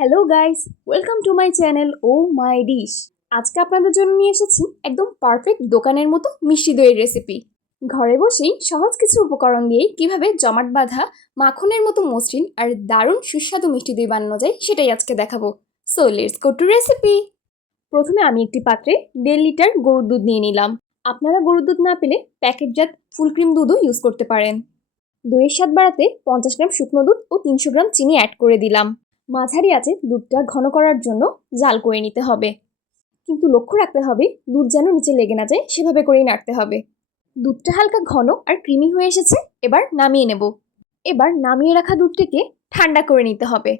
Hello guys, welcome to my channel oh my dish. আজকে আপনাদের জন্য নিয়ে এসেছি একদম পারফেক্ট দোকানের মতো মিষ্টি দইয়ের রেসিপি। ঘরে বসেই সহজ কিছু উপকরণ দিয়েই কিভাবে জমাট বাঁধা মাখনের মতো মসৃণ আর দারুণ সুস্বাদু মিষ্টি দই বানানো যায় সেটাই আজকে দেখাবো। So let's go to recipe. প্রথমে আমি একটি পাত্রে 1.5 লিটার গরুর দুধ নিয়ে নিলাম। আপনারা গরুর দুধ না পেলে প্যাকেটজাত ফুল ক্রিম দুধও ইউজ করতে পারেন। দইয়ের স্বাদ বাড়াতে 50 গ্রাম শুকনো দুধ ও 300 গ্রাম চিনি অ্যাড করে দিলাম। মাঝারি আঁচে দুধটা ঘন করার জন্য জাল করে নিতে হবে, কিন্তু লক্ষ্য রাখতে হবে দুধ যেন নিচে লেগে না যায়, সেভাবে করেই নাড়তে হবে। দুধটা হালকা ঘন আর ক্রিমি হয়ে এসেছে, এবার নামিয়ে নেব। এবার নামিয়ে রাখা দুধটিকে ঠান্ডা করে নিতে হবে।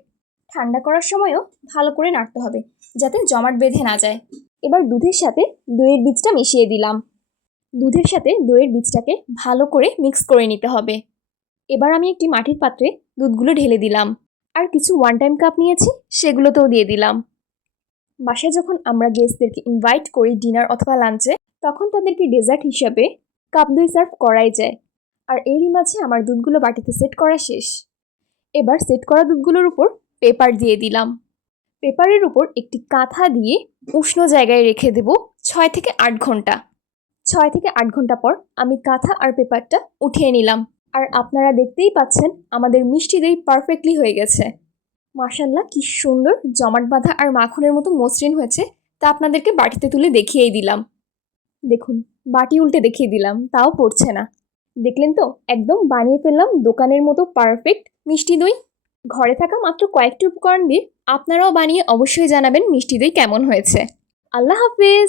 ঠান্ডা করার সময়ও ভালো করে নাড়তে হবে যাতে জমাট বেঁধে না যায়। এবার দুধের সাথে দইয়ের বীজটা মিশিয়ে দিলাম। দুধের সাথে দইয়ের বীজটাকে ভালো করে মিক্স করে নিতে হবে। এবার আমি একটি মাটির পাত্রে দুধগুলো ঢেলে দিলাম, আর কিছু ওয়ান টাইম কাপ নিয়েছি সেগুলোতেও দিয়ে দিলাম। বাসায় যখন আমরা গেস্টদেরকে ইনভাইট করি ডিনার অথবা লাঞ্চে, তখন তাদেরকে ডেজার্ট হিসাবে কাপ দই সার্ভ করাই যায়। আর এরই মাঝে আমার দুধগুলো বাটিতে সেট করা শেষ। এবার সেট করা দুধগুলোর উপর পেপার দিয়ে দিলাম। পেপারের উপর একটি কাঁথা দিয়ে উষ্ণ জায়গায় রেখে দেব 6 থেকে 8 ঘন্টা। 6 থেকে 8 ঘন্টা পর আমি কাঁথা আর পেপারটা উঠিয়ে নিলাম, আর আপনারা দেখতেই পাচ্ছেন আমাদের মিষ্টি দই পারফেক্টলি হয়ে গেছে। মাশাআল্লাহ, কি সুন্দর জমাট বাঁধা আর মাখনের মতো মসৃণ হয়েছে, তা আপনাদেরকে বাটিতে তুলে দেখিয়েই দিলাম। দেখুন, বাটি উল্টে দেখিয়ে দিলাম, তাও পড়ছে না। দেখলেন তো, একদম বানিয়ে ফেললাম দোকানের মতো পারফেক্ট মিষ্টি দই। ঘরে থাকা মাত্র কয়েকটি উপকরণ দিয়ে আপনারাও বানিয়ে অবশ্যই জানাবেন মিষ্টি দই কেমন হয়েছে। আল্লাহ হাফেজ।